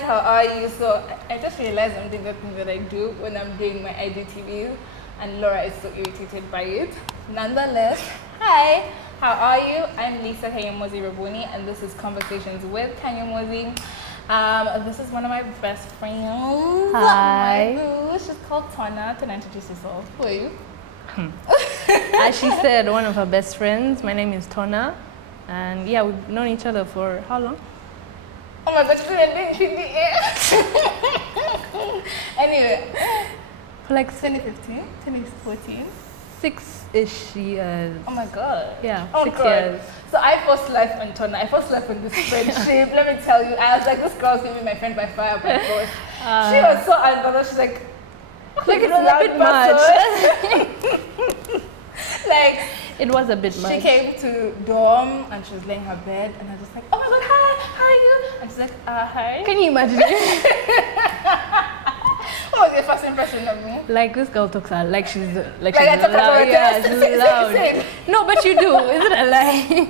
how are you? So I just realized I'm doing the thing that I do when I'm doing my IGTVs, and Laura is so irritated by it. Nonetheless, hi, how are you? I'm Lisa Kanyomozi Rabuni, and this is Conversations with Kanyomozi. This is one of my best friends. Hi. My boo. She's called Tona. Can I introduce yourself? Who are you? As she said, one of her best friends. My name is Tona. And yeah, we've known each other for how long? Oh my god, she's been doing Anyway, For like 2015, 2014. 6-ish years. Oh my god. Yeah, Oh 6 god. years. So I first left on Tona. I first left on this friendship. Let me tell you, I was like, this girl's gonna be my friend by fire, by force. She was so unbothered. She's like It's a a bit much. Like, It was a bit much. she came to dorm and she was laying her bed, and I was just like, oh my god, hi, how are you? And she's like, hi. Can you imagine? What was your first impression of me? Like this girl talks out like she's Like I talk about loud. it. Yeah, Say, she's say, loud. say. No, but you do. Isn't it a lie?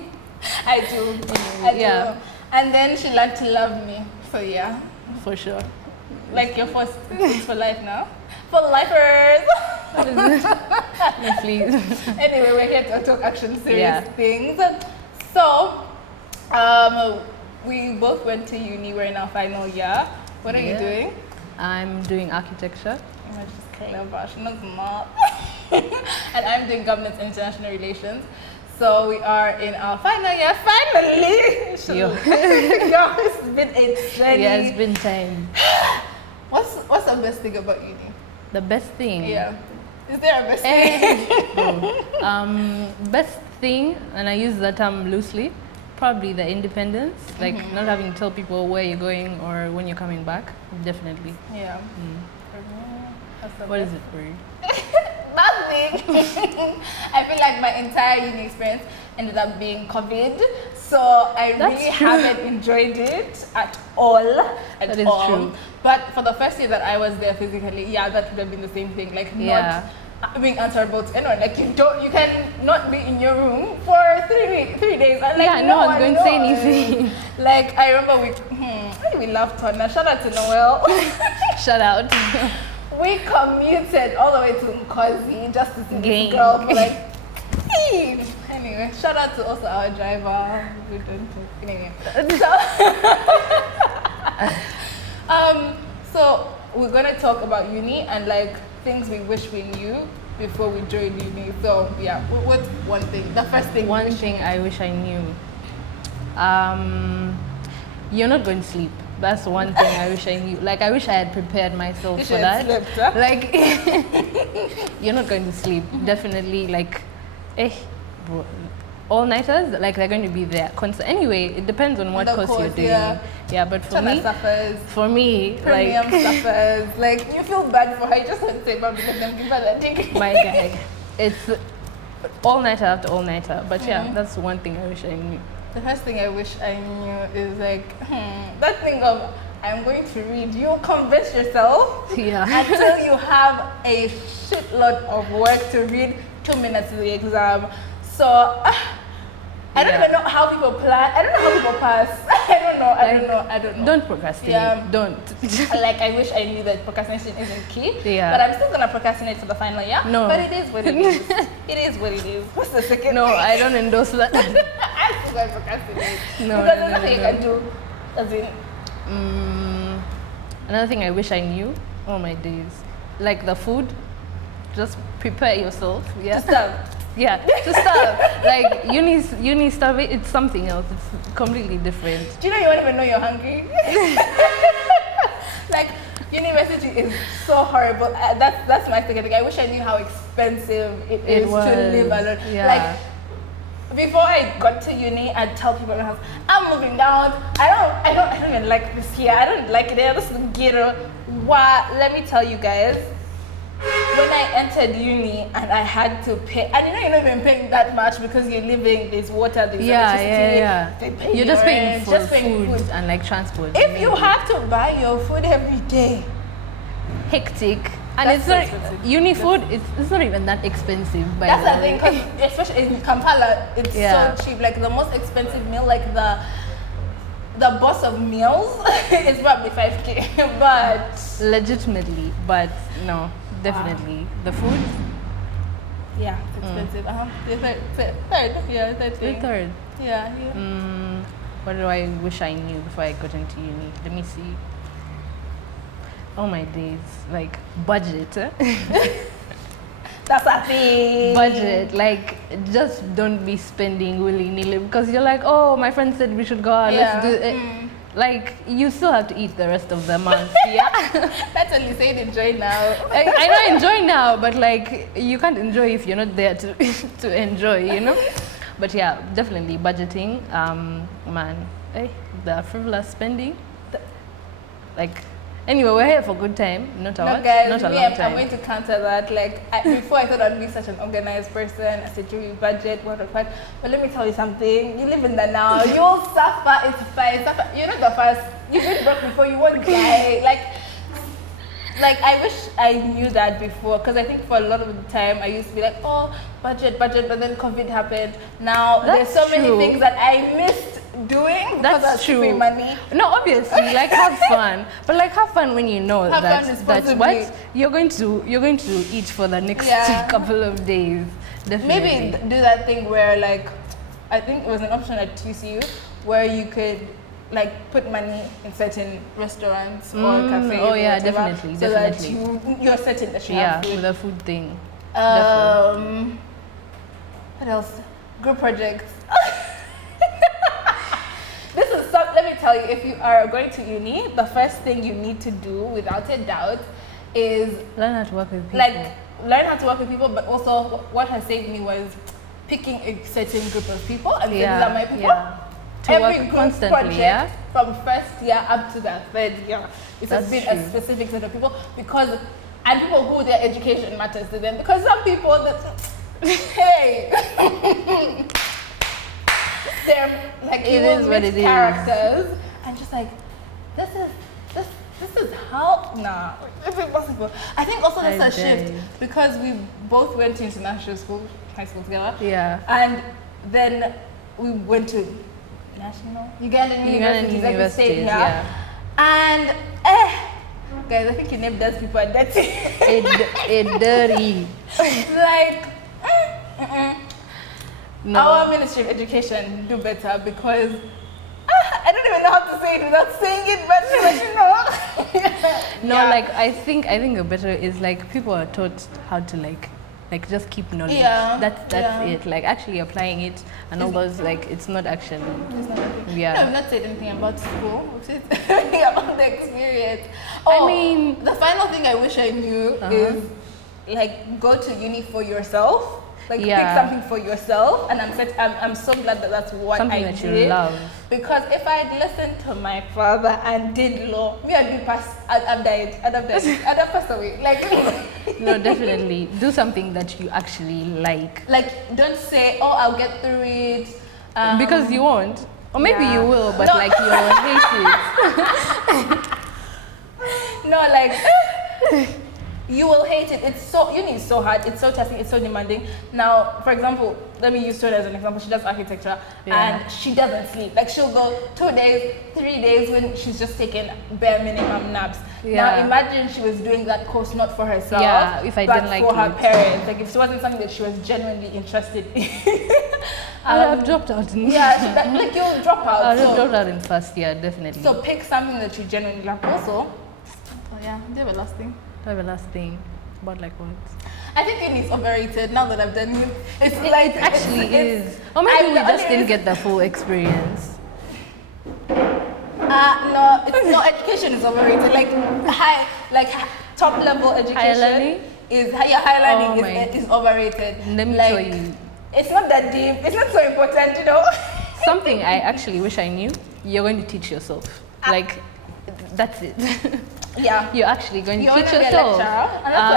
I do. I do. Yeah. And then she learned to love me. So yeah. For sure. Like your first it's for life now. For lifers. No, please. Anyway, we're here to talk action serious Yeah. things. So, we both went to uni. We're in our final year. What are you Yeah. doing? I'm doing architecture. Oh, she's clever. She knows math. And I'm doing government and international relations. So we are in our final year. Finally! Yo. Yo, it's been a journey. Yeah, it's been time. What's the best thing about uni? The best thing. Yeah. Is there a best thing? Best thing, and I use that term loosely, probably the independence, like not having to tell people where you're going or when you're coming back. Definitely. Yeah. What is it for you? Nothing. I feel like my entire uni experience ended up being COVID, so I That's really true. haven't enjoyed it at all. That is true. But for the first year that I was there physically, yeah, that would have been the same thing. Like Yeah. not being answerable to anyone. Like you can not be in your room for 3 days. And like Yeah, no one's going to say anything. Like I remember we love Tona. Shout out to Noel. Shout out. We commuted all the way to Nkosi just to see Gang. this girl for like, hey. Anyway, shout out to also our driver. We don't talk. Anyway, so we're gonna talk about uni and like things we wish we knew before we joined uni. So yeah, what's one thing? The first thing. One thing I wish I knew. You're not going to sleep. That's one thing I wish I knew. Like, I wish I had prepared myself You for should that. have slept, huh? Like, you're not going to sleep. Definitely, like, bro, all-nighters, like, they're going to be there. Anyway, it depends on what The course you're course, doing. yeah. But for Tona me, suffers. like, Premium suffers. Like you feel bad for her. You just want to say about because them give her that degree. my guy, it's all-nighter after all-nighter. But yeah, that's one thing I wish I knew. The first thing I wish I knew is like that thing of I'm going to read. You convince yourself Yeah. until you have a shitload of work to read 2 minutes to the exam. So I don't even know how people plan. I don't know how people pass. I don't know. Don't procrastinate. Yeah. Don't. Like I wish I knew that procrastination isn't key. Yeah. But I'm still gonna procrastinate to the final year. No. But it is what it is. It is what it is. What's the second? No, thing? I don't endorse that. I'm still gonna procrastinate. No, Because no, there's no, nothing no, you can do. As in, Another thing I wish I knew. Oh my days. Like the food. Just prepare yourself. Yeah. to serve. Yeah, to start. Like uni stuff, it's something else. It's completely different. Do you know you won't even know you're hungry? Like university is so horrible. That's my thing. Like, I wish I knew how expensive it is to live alone. Yeah. Like before I got to uni, I'd tell people in my house, I'm moving down. I don't even like this here. I don't like it there. This is ghetto. What? Let me tell you guys. When I entered uni and I had to pay, and you're not even paying that much because you're living, there's water, there's electricity. They pay You're just paying rent, for just paying food and like transport. If you have to buy your food every day, hectic. And That's it's so not expensive. uni food. It's not even that expensive. By that's the the thing. way. 'Cause especially in Kampala, it's Yeah. so cheap. Like the most expensive meal, like the the boss of meals is probably 5K, but Legitimately, but no, definitely the food. yeah, it's expensive. The third, yeah, third The thing. third. Yeah. What do I wish I knew before I got into uni? Let me see. Oh my days, like budget. That's a thing. Budget, like just don't be spending willy nilly because you're like, oh, my friend said we should go out. Let's do it. Like you still have to eat the rest of the month. Yeah. That's what you say to enjoy now. I know enjoy now, but like you can't enjoy if you're not there to to enjoy, you know. But yeah, definitely budgeting. Man, the frivolous spending. Like anyway, we're here for good time, not a what? Guys, Not a me, long I'm time. going to counter that. Like before, I thought I'd be such an organized person. I said, "Do you budget what?" But let me tell you something. You live in the now. You'll suffer. It's fine. Suffer. You're not the first. You've been broke before. You won't die. Like I wish I knew that before, because I think for a lot of the time I used to be like, oh, budget, but then COVID happened. Now there's so many things that I missed doing because I was saving money. No, obviously, like have fun, but like have fun when you know Have fun that's responsibly. what you're going to eat for the next couple of days. Definitely. Maybe do that thing where like, I think it was an option at TCU where you could like put money in certain restaurants or cafes. Oh yeah, or whatever, definitely, so definitely. that you're certain that you Yeah, have food. with the food thing. What else? Group projects. This is let me tell you, if you are going to uni, the first thing you need to do without a doubt is Learn how to work with people. like learn how to work with people, but also what has saved me was picking a certain group of people and saying these are my people. Yeah. To Every work group constantly, project yeah. from first year up to the third year, it has been a specific set of people and people who their education matters to them, because some people that hey they're like It is what it is. characters and just like this is how it's impossible. I think also that's a shift because we both went to international school, high school together. Yeah. And then we went to Ugandan universities, like we stayed here. Yeah. And guys, I think Neighbors people are dirty. Dirty. Like No. our Ministry of Education do better, because I don't even know how to say it without saying it, but you know. No, like I think a better is like people are taught how to like just keep knowledge. Yeah, That's yeah. it. Like actually applying it and all those, like it's not actually. It's not working. Yeah. No, we've not said anything about school. We've said anything about the experience. Oh, I mean, the final thing I wish I knew is like go to uni for yourself. Like pick something for yourself, and I'm so glad that that's what something I that did. you love. Because if I'd listened to my father and did law, I'd have died. I'd have passed away. Like No, definitely do something that you actually like. Like don't say, oh, I'll get through it. Because you won't. Or maybe you will, but No. like you'll hate it. No, like you will hate it. Uni is so hard. It's so testing. It's so demanding. Now, for example, let me use Tona as an example. She does architecture and she doesn't sleep. Like she'll go 2 days, 3 days when she's just taking bare minimum naps. Now imagine she was doing that course not for herself, if I but didn't like for her it. parents. Like if it wasn't something that she was genuinely interested in. I would have dropped out. Like you'll drop out. I would have dropped out in first year, definitely. So pick something that you genuinely love. Also, do you have a last thing? I have a last thing. But like what? I think uni is overrated now that I've done it. It's like Actually is. Or maybe we just didn't get the full experience. No, education is overrated. Like top level education Higher learning? Higher learning is overrated. Let me tell you. It's not that deep. It's not so important, you know. Something I actually wish I knew, you're going to teach yourself. Like, that's it. Yeah. You're actually going to You teach wanna be a yourself. lecturer, and that's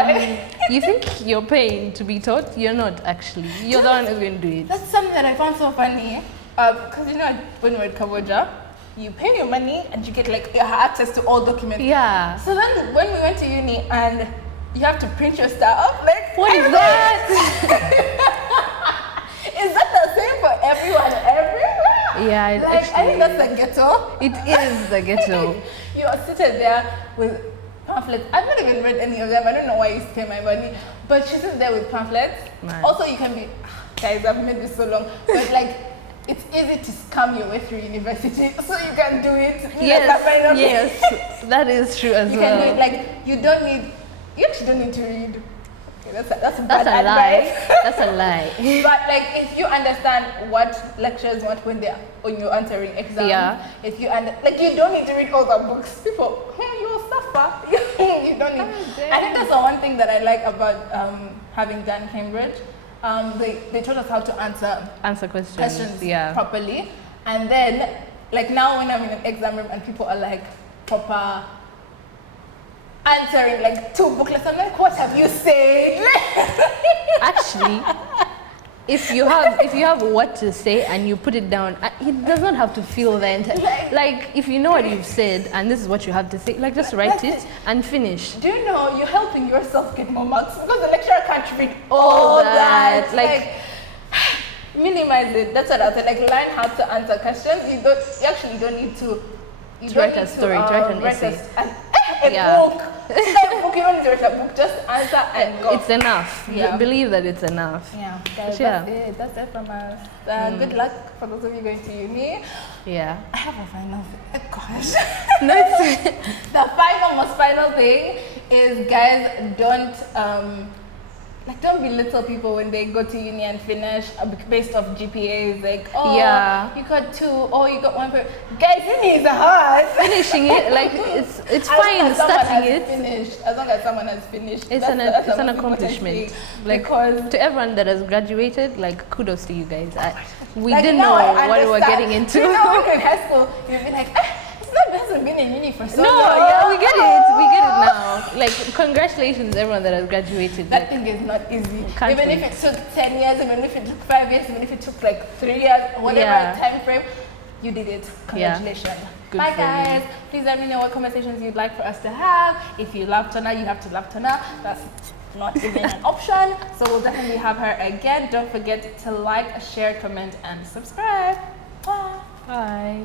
why. You think you're paying to be taught? You're not actually. You're the one who's going to do it. That's something that I found so funny. Because you know when we're at Kamboja, you pay your money and you get like access to all documents. Yeah. So then when we went to uni and you have to print your stuff, like What is that? Is that the same for everyone everywhere? Yeah, it Like, I actually think that's the ghetto. It is the ghetto. You are seated there with pamphlets. I've not even read any of them. I don't know why you spend my money. But she sits there with pamphlets. Man. Also, you can be, guys, I've made this so long. But like, it's easy to scam your way through university. So you can do it. Yes, that is true as You well. can do it. Like, you actually don't need to read. Okay, that's bad That's a advice. lie. That's a lie. But like, if you understand what lecturers want when you're answering exams, Yeah. if you like, you don't need to read all the books. People, you'll suffer. You don't need. I think that's the one thing that I like about having done Cambridge. They taught us how to answer questions properly, and then like now when I'm in an exam room and people are like proper answering like 2 booklets, I'm like, what have you said? Actually, if you have what to say and you put it down, it does not have to feel the entire. Like if you know what you've said and this is what you have to say, like just write it and finish. Do you know you're helping yourself get more marks because the lecturer can't read all that. Like minimize it. That's what I said. Like learn how to answer questions. You actually don't need to. To write a story, to write an essay. A book. A book, you don't need to write a book. Just answer and go. It's enough. Yeah. Believe that it's enough. Yeah, guys, Yeah. that's it from us. Good luck for those of you going to uni. Yeah. I have a final thing. Gosh. No, it's The most final thing is, guys, don't belittle people when they go to uni and finish based off GPAs. Like, oh, Yeah. you got 2, oh, you got 1. Guys, uni is hard. finishing it, like it's As long fine as someone starting has it. Finished, as long as someone has finished, It's that's an the most important accomplishment. thing. Like Because to everyone that has graduated, like kudos to you guys. We like, didn't now know I what we were understand. getting into. You know, when you're in high school, you've been like, it hasn't been in uni for so No, long. yeah, we get it. We get it now. Like congratulations everyone that has graduated. That Like, thing is not easy. Can't Even wait. if it took 10 years, even if it took 5 years, even if it took like 3 years, whatever Yeah. time frame, you did it. Congratulations. Good Bye for you. guys. Please let me know what conversations you'd like for us to have. If you love Tona, you have to love Tona. That's not even an option. So we'll definitely have her again. Don't forget to like, share, comment, and subscribe. Bye. Bye.